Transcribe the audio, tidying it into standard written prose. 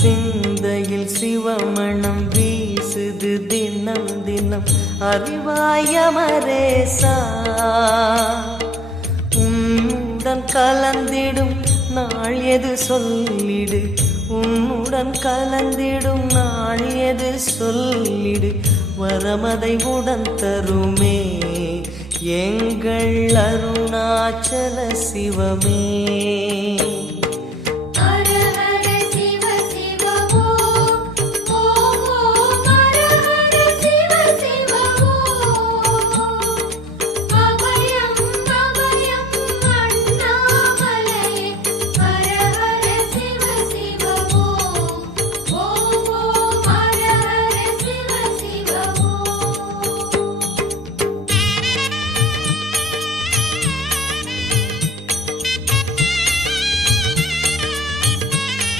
சிந்தையில் சிவமணம் வீசுது தினம் தினம் அறிவாயமரேசா உன்னுடன் கலந்திடும் நாள் எது சொல்லிடு உன்னுடன் கலந்திடும் நாள் எது சொல்லிடு வரமதை உடன் தருமே எங்கள் அருணாச்சல சிவமே.